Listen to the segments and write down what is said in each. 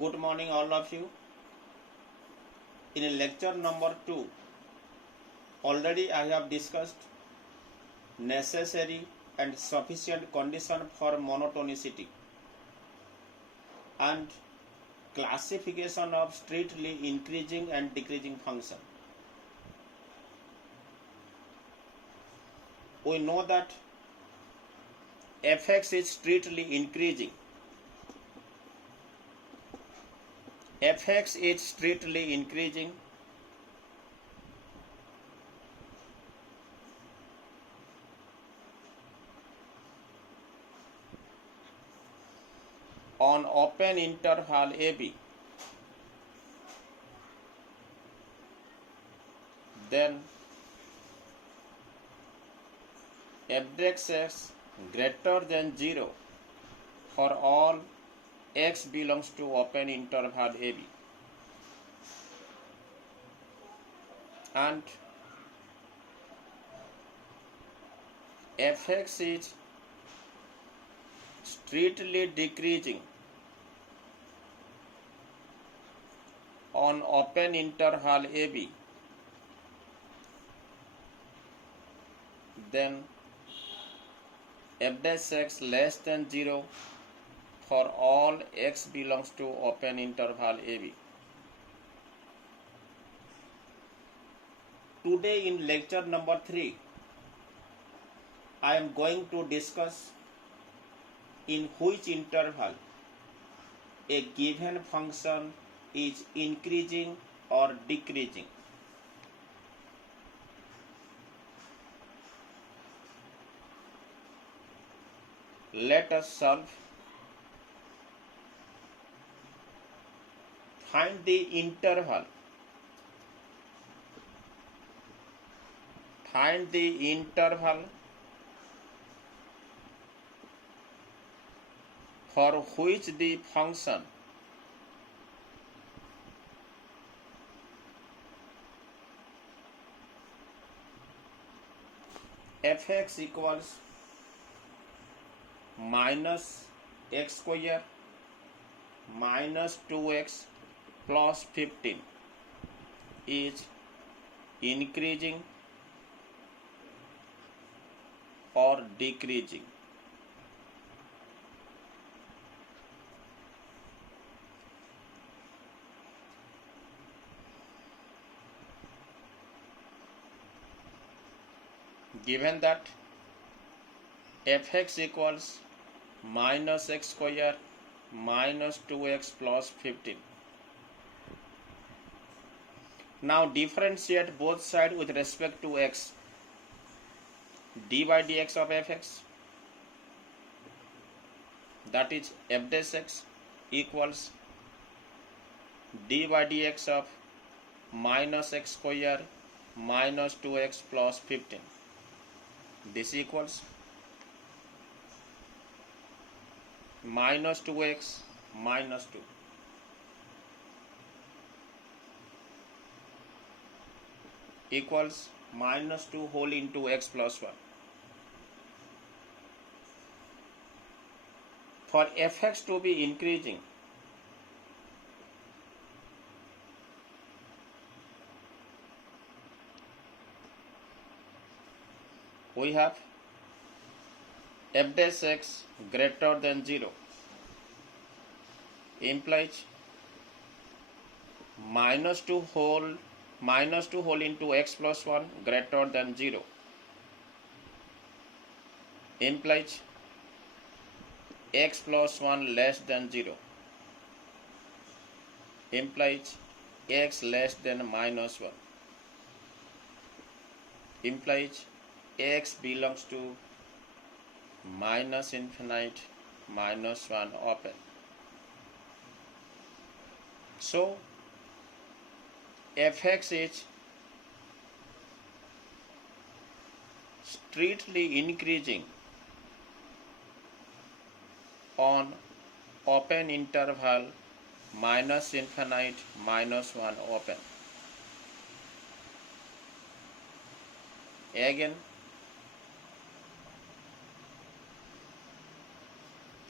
Good morning, all of you. In lecture number 2, already I have discussed necessary and sufficient condition for monotonicity and classification of strictly increasing and decreasing function. We know that fx is strictly increasing. Fx is strictly increasing on open interval AB. Then f dash x greater than 0 for all x belongs to open interval AB, and fx is strictly decreasing on open interval AB, then f dash x less than 0 for all x belongs to open interval AB. Today in lecture number 3, I am going to discuss in which interval a given function is increasing or decreasing. Let us solve. Find the interval. Find the interval for which the function fx equals minus x square minus 2x plus 15 is increasing or decreasing. Given that fx equals minus x square minus 2x plus 15. Now differentiate both sides with respect to x. D by dx of fx, that is f dash x, equals d by dx of minus x square minus 2x plus 15. This equals minus 2x minus 2 equals minus 2 whole into x plus 1. For fx to be increasing, we have f dash x greater than 0 implies minus 2 whole into x plus 1 greater than 0 implies x plus 1 less than 0 implies x less than minus 1 implies x belongs to minus infinite minus 1 open. So fx is strictly increasing on open interval minus infinite minus 1 open. Again,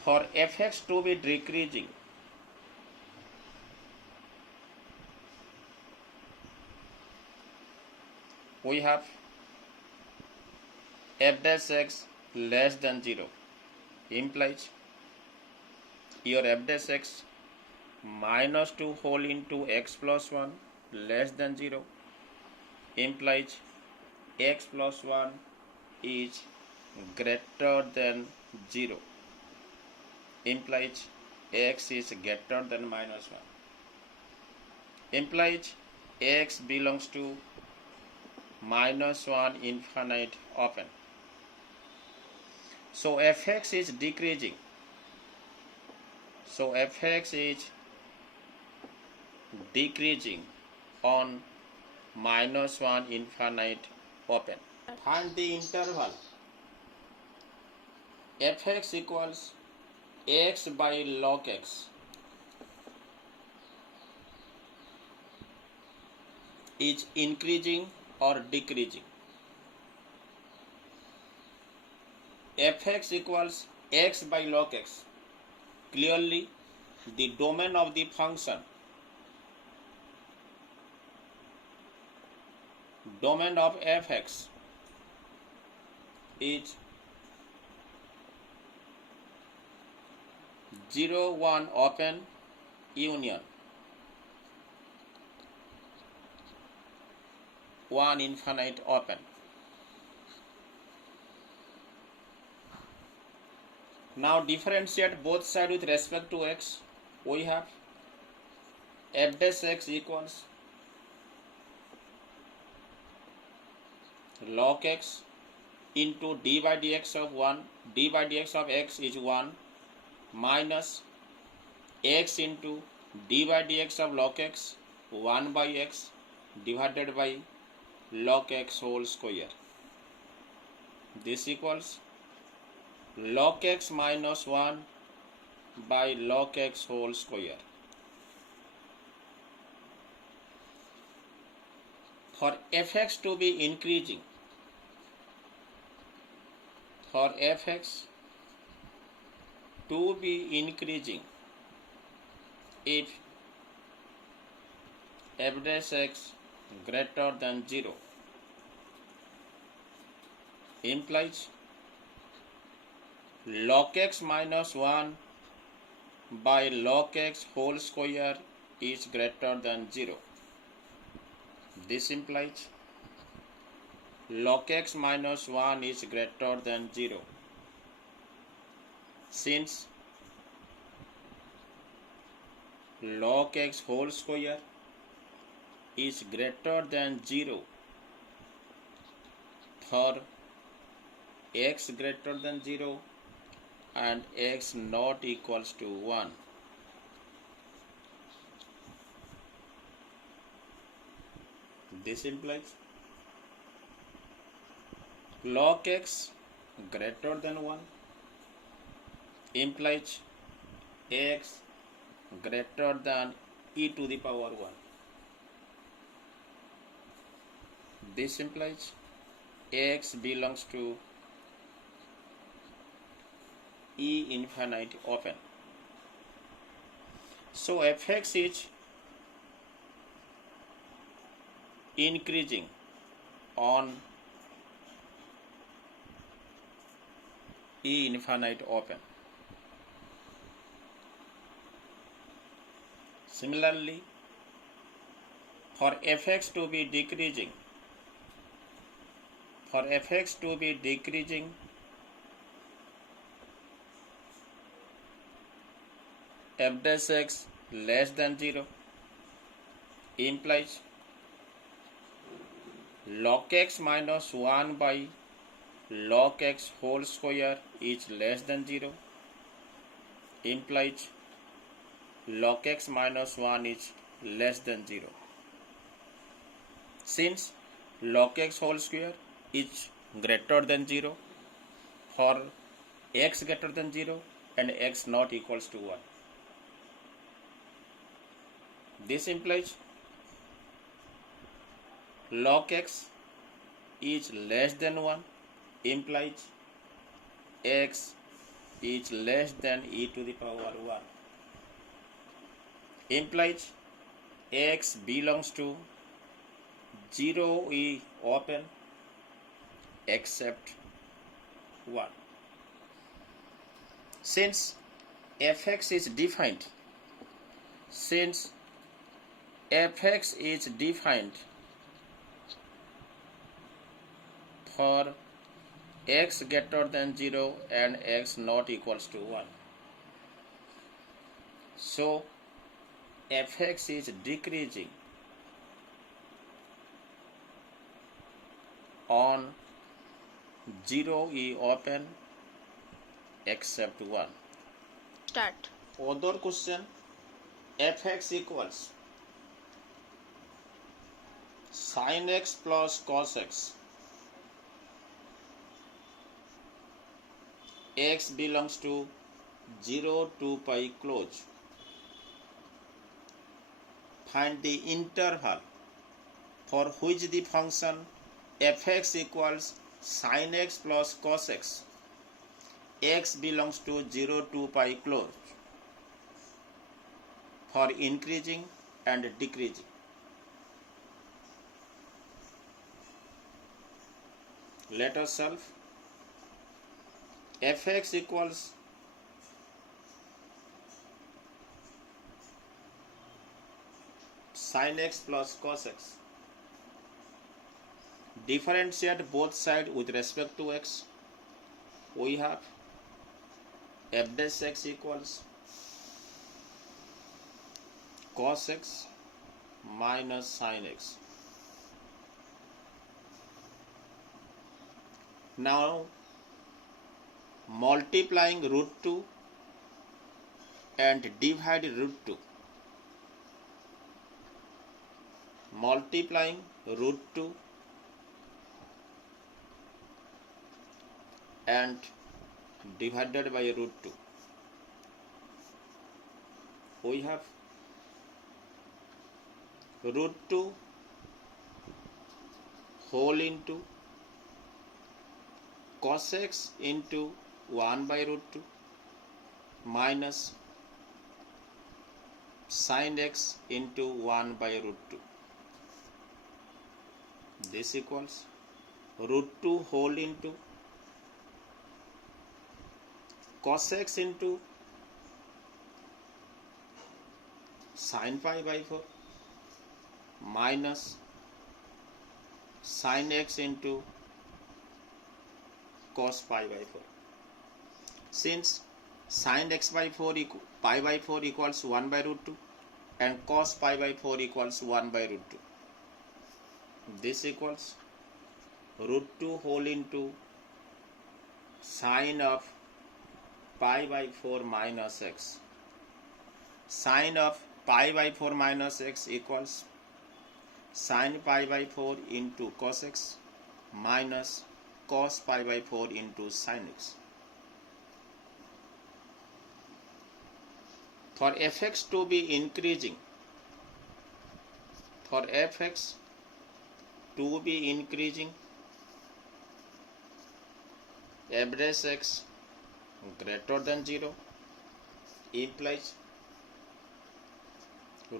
for fx to be decreasing, we have f dash x less than 0 implies your f dash x minus 2 whole into x plus 1 less than 0 implies x plus 1 is greater than 0 implies x is greater than minus 1 implies x belongs to minus 1 infinite open. So fx is decreasing. So fx is decreasing on minus 1 infinite open. Find the interval fx equals x by log x is increasing or decreasing. Fx equals x by log x. Clearly, the domain of the function, domain of fx is 0, 1 open union 1 infinite open. Now differentiate both sides with respect to x. We have f dash x equals log x into d by dx of 1. d by dx of x is 1 minus x into d by dx of log x 1 by x divided by log x whole square. This equals log x minus 1 by log x whole square. For fx to be increasing, for fx to be increasing, if f dash x greater than 0 implies log x minus 1 by log x whole square is greater than 0. This implies log x minus 1 is greater than 0. Since log x whole square is greater than 0 for x greater than 0 and x not equals to 1. This implies log x greater than 1 implies x greater than e to the power 1. This implies x belongs to e infinite open. So fx is increasing on e infinite open. Similarly, for fx to be decreasing, f dash x less than 0 implies log x minus 1 by log x whole square is less than 0 implies log x minus 1 is less than 0. Since log x whole square is greater than 0 for x greater than 0 and x not equals to 1. This implies log x is less than 1 implies x is less than e to the power 1 implies x belongs to 0 is open except 1. Since fx is defined for x greater than 0 and x not equals to 1, so fx is decreasing on 0 is open except 1. Start. Other question, fx equals sin x plus cos x. X belongs to 0 to pi close. Find the interval for which the function fx equals sin x plus cos x. X belongs to 0 to pi close for increasing and decreasing. Let us solve. Fx equals sin x plus cos x. Differentiate both sides with respect to x. We have f dash x equals cos x minus sin x. Now multiplying root 2 and divide root 2. Multiplying root 2 and divided by root 2. We have root 2 whole into cos x into 1 by root 2 minus sin x into 1 by root 2. This equals root 2 whole into cos x into sin pi by 4 minus sin x into cos pi by 4. Since sin x by 4 pi by 4 equals 1 by root 2 and cos pi by 4 equals 1 by root 2, this equals root 2 whole into sin of pi by 4 minus x. Sin of pi by 4 minus x equals sin pi by 4 into cos x minus cos pi by 4 into sin x. For fx to be increasing, f dash x greater than 0 implies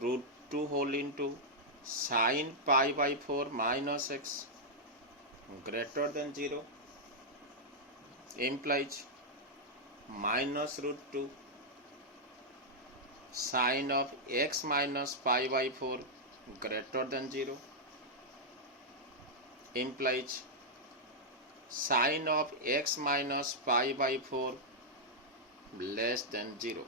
root 2 whole into sin pi by 4 minus x greater than 0 implies minus root 2 sin of x minus pi by 4 greater than 0 implies sin of x minus pi by 4 less than 0.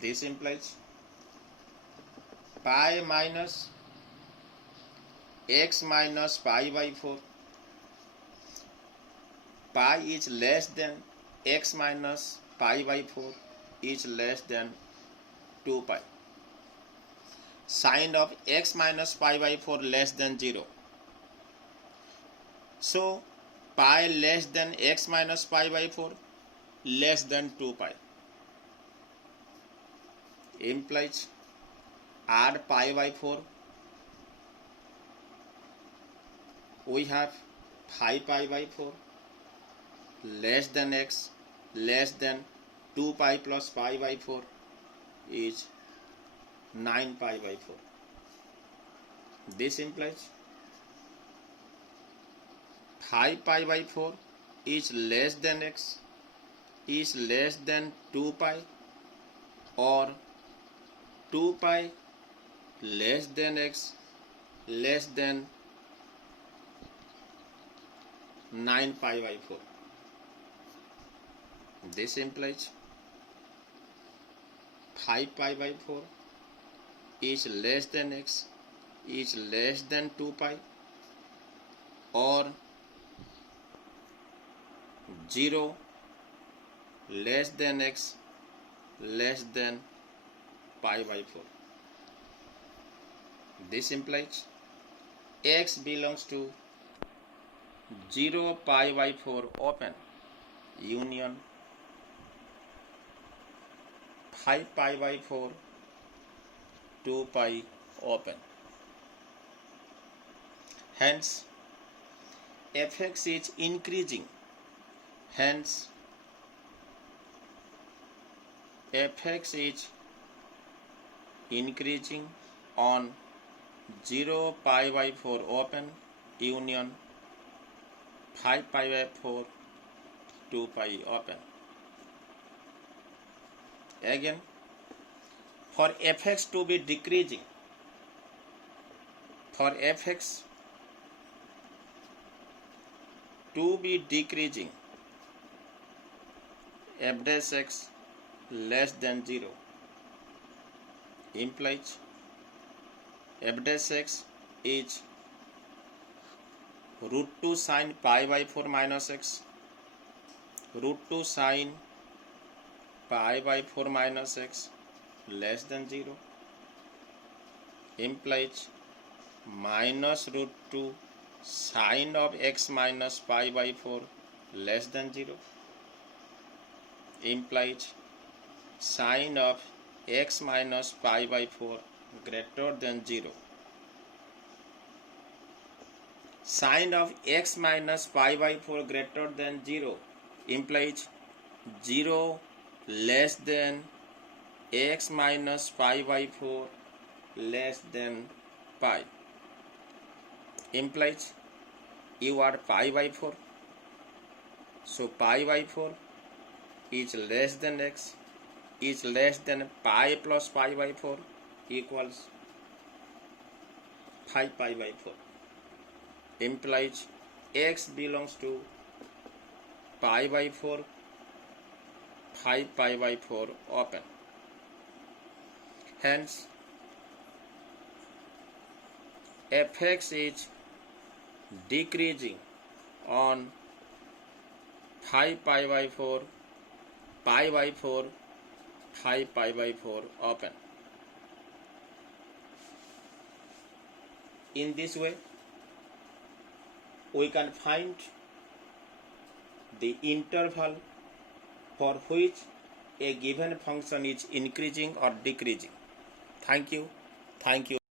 This implies pi minus x minus pi by 4. Pi is less than x minus pi by 4 is less than 2 pi. Sin of x minus pi by 4 less than 0. So pi less than x minus pi by 4 less than 2 pi implies add pi by 4. We have 5 pi by 4 less than x less than 2 pi plus pi by 4 is 9 pi by 4. This implies 5 pi by 4 is less than x is less than 2 pi, or 2 pi less than x less than 9 pi by 4. This implies 5 pi by 4 is less than x is less than 2 pi, or 0 less than x less than pi by 4. This implies x belongs to 0 pi by 4 open union 5 pi by 4 2 pi open. Hence fx is increasing. Hence fx is increasing on 0 pi by 4 open union 5 pi by 4 2 pi open. Again, for fx to be decreasing, for fx to be decreasing, f dash x less than 0 implies f dash x is root 2 sine pi by 4 minus x, root 2 sine pi by 4 minus x less than 0 implies minus root 2 sine of x minus pi by 4 less than 0 implies sine of x minus pi by 4 greater than 0. Sine of x minus pi by 4 greater than 0 implies 0 less than x minus pi by 4 less than pi implies you are pi by 4. So pi by 4 is less than x is less than pi plus pi by 4 equals 5 pi by 4 implies x belongs to pi by 4 5 pi by 4 open. Hence fx is decreasing on 5 pi by 4 pi by 4 5 pi by 4 open. In this way we can find the interval for which a given function is increasing or decreasing. Thank you.